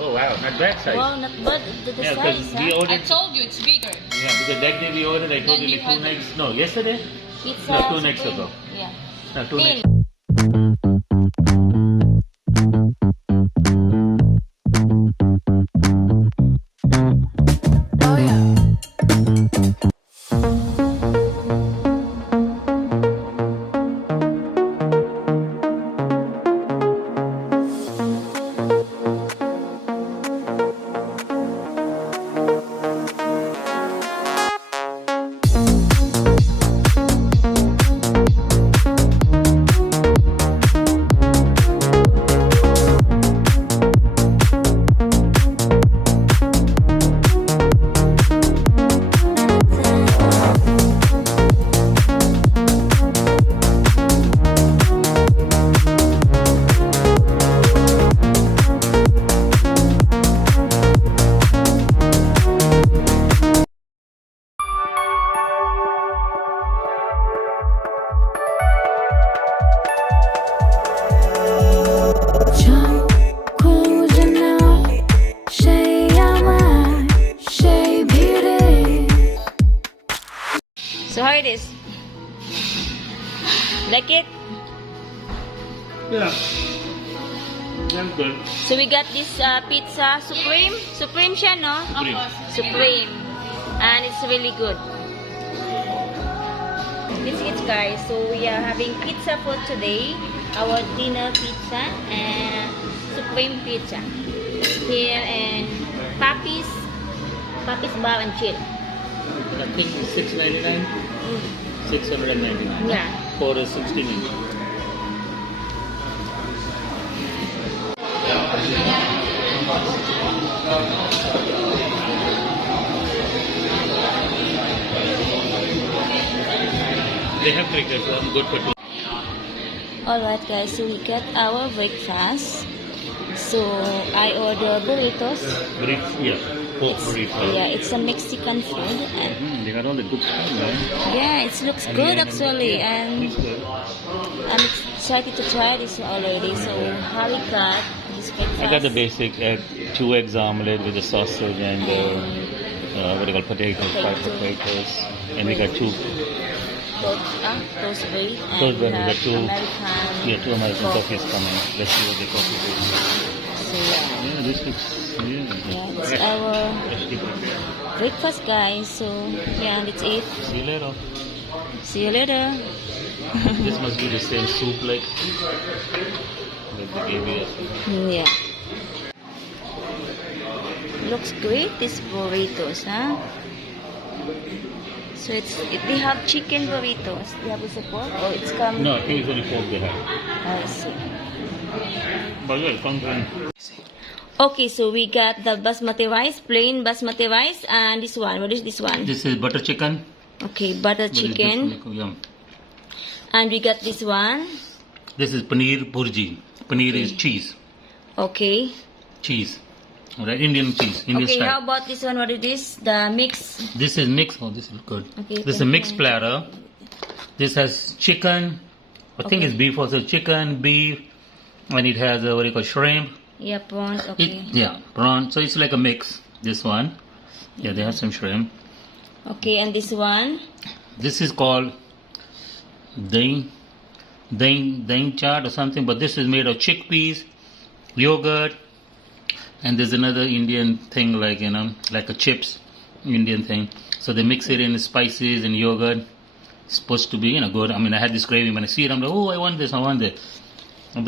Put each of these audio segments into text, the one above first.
Oh wow, not bad size. Wow, not bad. The Yeah, size, because we huh? ordered. I told you it's bigger. Yeah, because that day we ordered, I told Then you you 2 ordered. nights. No, yesterday? Pizza. No, 2 nights Supreme. ago. Yeah. No, 2 Thin. nights. Oh yeah. So how it is? Like it? Yeah. That's good. So we got this pizza supreme. Supreme siya, no? Supreme. Supreme. And it's really good. This is guys. So we are having pizza for today. Our dinner pizza and supreme pizza. Here and Papi's Bar and Chill. I think $6.99. 699. Yeah. 4 is 69. They have cricket, good for two. Alright guys, so we got our breakfast. So I order burritos. Brief, yeah. Pork burrito. Yeah, it's a Mexican food. And They got all the good stuff, man. yeah, it looks good actually. And It's good. I'm excited to try this already. So how we got this breakfast? I got the basic egg, 2 eggs omelette with the sausage and what do you call potatoes, fried potatoes. And we got 2. Toast bread. And Toast bread, we we have got 2. American. Yeah, 2 American coffees coming. Let's see what the coffee is. So yeah. Yeah, this looks. Yeah, it's our breakfast guys. So yeah, let's eat. See you later. See you later. This must be the same soup like that they gave you. Yeah. Looks great, these burritos, huh? So they have chicken burritos. They have also pork? Oh, it's come. No, I think it's only pork they have. I see. But yeah, it comes in. Okay, so we got the basmati rice, plain basmati rice, and this one. What is this one? This is butter chicken. Okay, butter What is this? chicken. Yum. And we got this one. This is paneer burji. Paneer is cheese. Okay. Cheese. Alright, Indian cheese. Indian Okay, style. how about this one? What is this? The mix. This is mixed. Oh, this is good. Okay, This is a mixed platter. This has chicken. I think it's beef also. Chicken, beef, and it has what do you call shrimp. Yeah, prawns. Okay. Yeah, prawn. So it's like a mix. This one. Yeah, they have some shrimp. Okay, and this one. This is called dain chaat or something. But this is made of chickpeas, yogurt, and there's another Indian thing like like a chips Indian thing. So they mix it in spices and yogurt. It's supposed to be good. I mean, I had this craving when I see it. I'm like, oh, I want this. I want this. And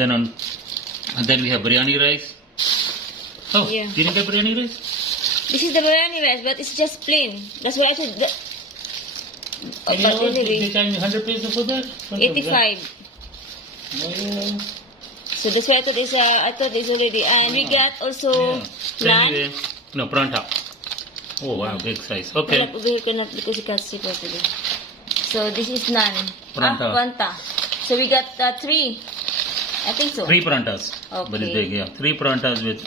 then we have biryani rice. Oh, Yeah. you didn't get biryani rice? This is the biryani rice, but it's just plain. That's why I said. And you know But what? They anyway, charge me 100 pesos for that? 85. Yeah. So that's why I thought it's already. And we got also Yeah. So naan. anyway, no, pranta. Oh wow, big size. Okay. Over here cannot because you can't see properly. So this is naan. Pranta. Pranta. So we got 3. I think so. 3 prantas. But it's Okay. big, yeah. 3 prantas with.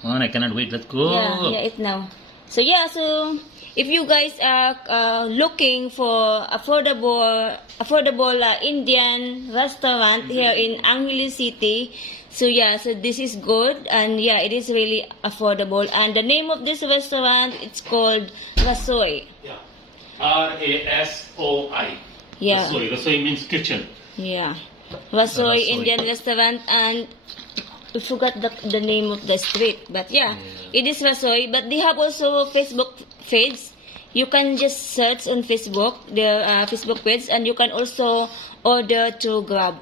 Come on, I cannot wait. Let's go. Yeah, it now. So yeah, so if you guys are looking for affordable Indian restaurant here in Angeles City, so yeah, so this is good, and yeah, it is really affordable. And the name of this restaurant, it's called Rasoi. Yeah. RASOI. Yeah. Rasoi. Rasoi means kitchen. Yeah, Rasoi Rasoi. Indian restaurant, and I forgot the name of the street, but yeah, it is Rasoi. But they have also Facebook page. You can just search on Facebook their Facebook page, and you can also order to Grab.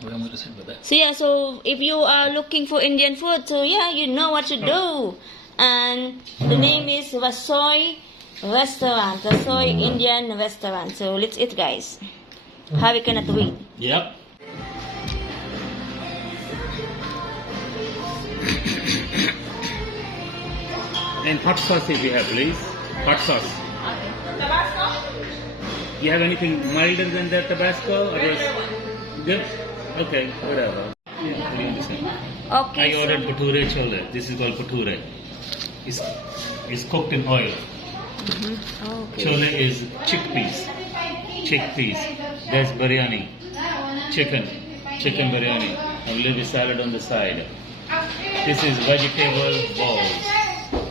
What am I going to say about that? So yeah, so if you are looking for Indian food, so yeah, you know what to do. And the name is Rasoi Restaurant, Rasoi Indian Restaurant. So let's eat, guys. How we cannot wait. Yep. And hot sauce if you have, please. Hot sauce. Tabasco? You have anything milder than that Tabasco? Or else? Good? Okay, whatever. Yeah, I understand. Okay. I ordered pature chole. This is called pature. It's cooked in oil. Okay. Chole is chickpeas. There's biryani. Chicken biryani. A little bit salad on the side. This is vegetable balls.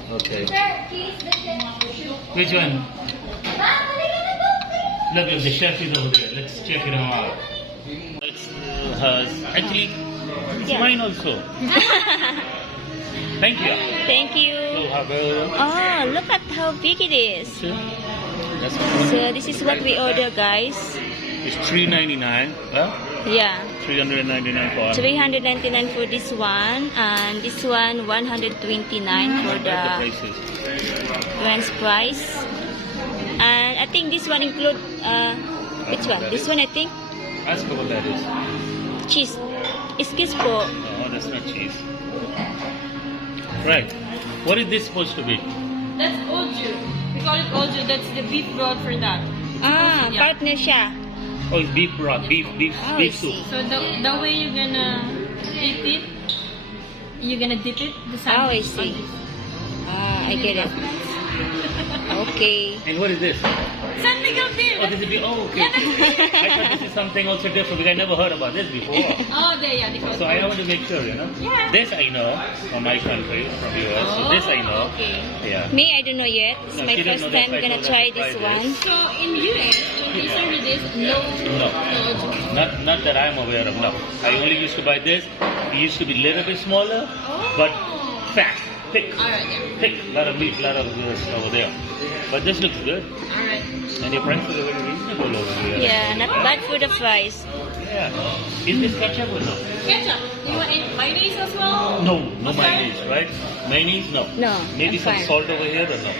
Okay. Which one? Look, the chef is over there. Let's check it out. It's actually, it's mine also. Thank you. Thank you. So, Oh, look at how big it is. that's So this is what we order, guys. It's $3.99. Yeah, $399 for $399 for this one, and this one $129 for the prices. French fries. And I think this one include which one? This one, I think Ask her what that is. cheese. It's kiss po. Oh, that's not cheese. Right. What is this supposed to be? That's oju. We call it oju. That's the beef broth for that. Ah, Yeah. partner siya. Oh, it's beef broth, beef Oh, I soup. see. So the way you're gonna eat it, you're gonna dip it. The Oh, I sandwich. see. Ah, I get it. Okay. And what is this? San Miguel beef. Oh, this is beef. Oh, okay. Yeah, that's beef. I thought this is something also different because I never heard about this before. Oh, yeah, they call it So I oju. want to make sure, you know. Yeah. This I know from my country, from US. So this I know. Okay. Yeah. Me, I don't know yet. It's No, my she didn't first know that, time so I gonna told her try to try this this. one. So in US, when they serve this, no No. oju. Not that I'm aware of. No. I only used to buy this. It used to be a little bit smaller, but fat, thick. Alright, yeah. Thick, lot of meat, lot of over there. But this looks good. Alright. And your prices are very reasonable over here. Yeah, not bad for the fries. Yeah. Is this ketchup or no? Ketchup. You want any mayonnaise as well? No, no Mustard? mayonnaise, right? Mayonnaise, no. No, Maybe I'm some fine. salt over here or no?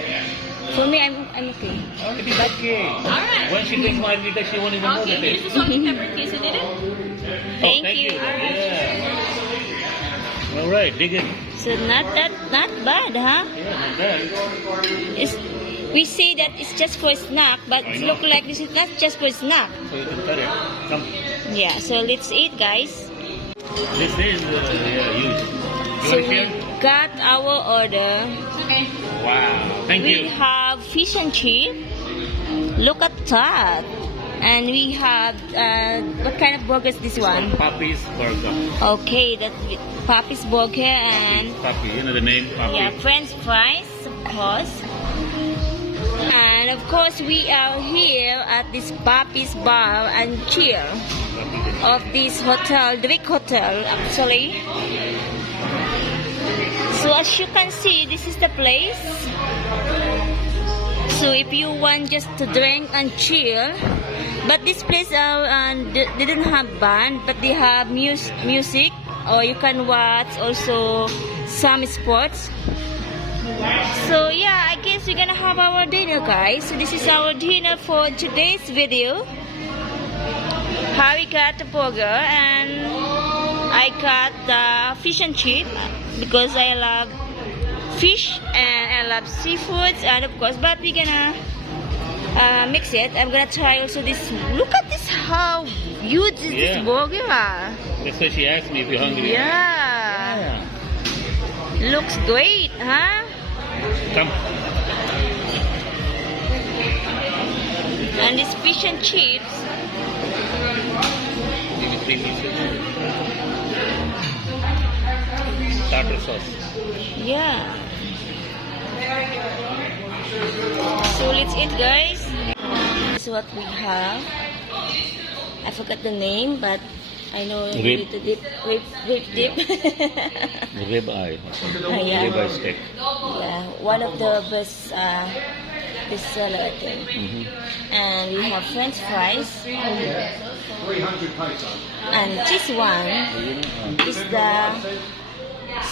For me, I'm okay. Oh, it is okay. Alright. When she drinks margarita, she won't even know Okay, the here's taste. the salt and pepper in case you did it. Thank Thank you. you. Yeah. All right, dig in. So not bad, huh? Yeah, not bad. It's, we say that it's just for snack, but I it know. look like this is not just for snack. So you can cut it. Come. Yeah, so let's eat, guys. This is yeah, huge. You So want to we share? got our order. Okay. Wow. Thank We you. have fish and chip. Look at that. And we have what kind of burger is this one? Papi's Burger. Okay, that's Papi's burger and Papi, you know the name? Papi. yeah, French fries, of course. And of course, we are here at this Papi's Bar and Chill of this hotel, Drake Hotel, actually. So as you can see, this is the place. So if you want just to drink and chill, but this place they didn't have band, but they have music, or you can watch also some sports. So yeah, I guess we're gonna have our dinner, guys. So this is our dinner for today's video. Harry got the burger and I got the fish and chip because I love fish and I love seafoods, and of course, but we're gonna mix it. I'm gonna try also this. Look at this, how huge is this Yeah. burger? That's why she asked me if you're hungry. Yeah. Looks great, huh? Come. And this fish and chips. Give me 3 pieces. Tartar sauce. Yeah. So let's eat, guys. This is what we have. I forgot the name, but I know Rib. we need to dip, rib dip. Rib eye. Yeah. Rib eye steak. Yeah, one of the best seller, I think. And we have French fries. And this one is the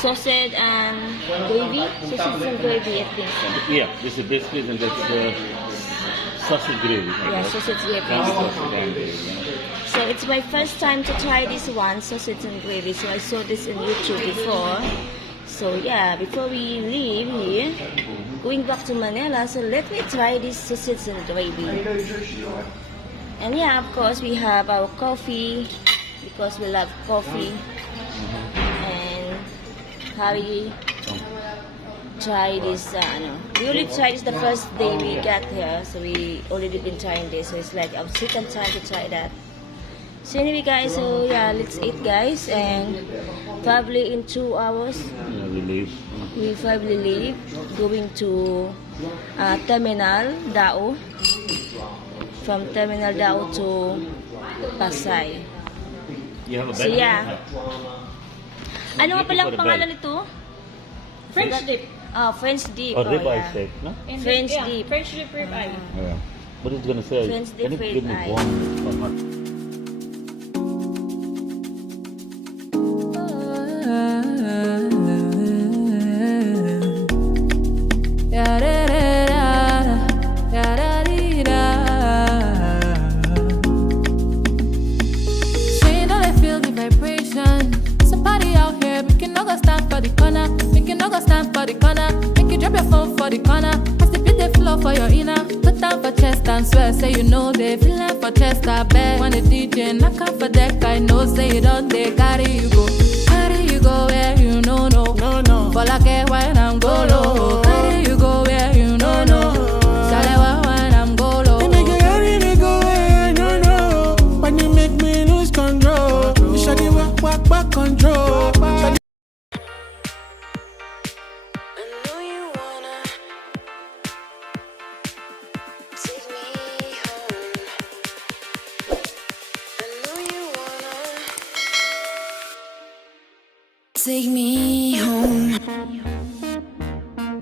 sausage and gravy. Sausage and gravy, I think so. Yeah, this is biscuits and that's sausage gravy. Yeah, sausage gravy. Sausage and gravy. So it's my first time to try this one, sausage and gravy. So I saw this in YouTube before. So yeah, before we leave here, going back to Manila, so let me try this sausage and gravy. And yeah, of course, we have our coffee, because we love coffee. And Harry try this, we already tried this the first day we got here, so we already been trying this. So it's like our second time to try that. So anyway, guys, so yeah, let's eat, guys, and probably in 2 hours Yeah, we leave. we probably leave, going to Terminal Dao. From Terminal Dao to Pasay. You have a So bag? yeah. Ano nga palang For the pangalan bell. nito? French dip. French dip. Or rib eye yeah. steak, no? And French yeah, dip. French dip rib eye. Yeah. What is it gonna say? French Can you dip give rib me eye. one? So you know they feel the vibration. Somebody out here, make you no go stand for the corner. Make you no go stand for the corner. Make you drop your phone for the corner. As the beat they flow for your inner. Put down for chest and swear. Say you know they feeling for chest. I bet when the DJ knock out for deck, I know say you don't they carry you go. Carry you go where you know no. But like it when I'm go low. Carry you go where you know no. Shalewa when I'm go low. You make it carry me go away, no, no. When you make me lose control, you should give back control. Shawty- I know you wanna take me home. I know you wanna take me home.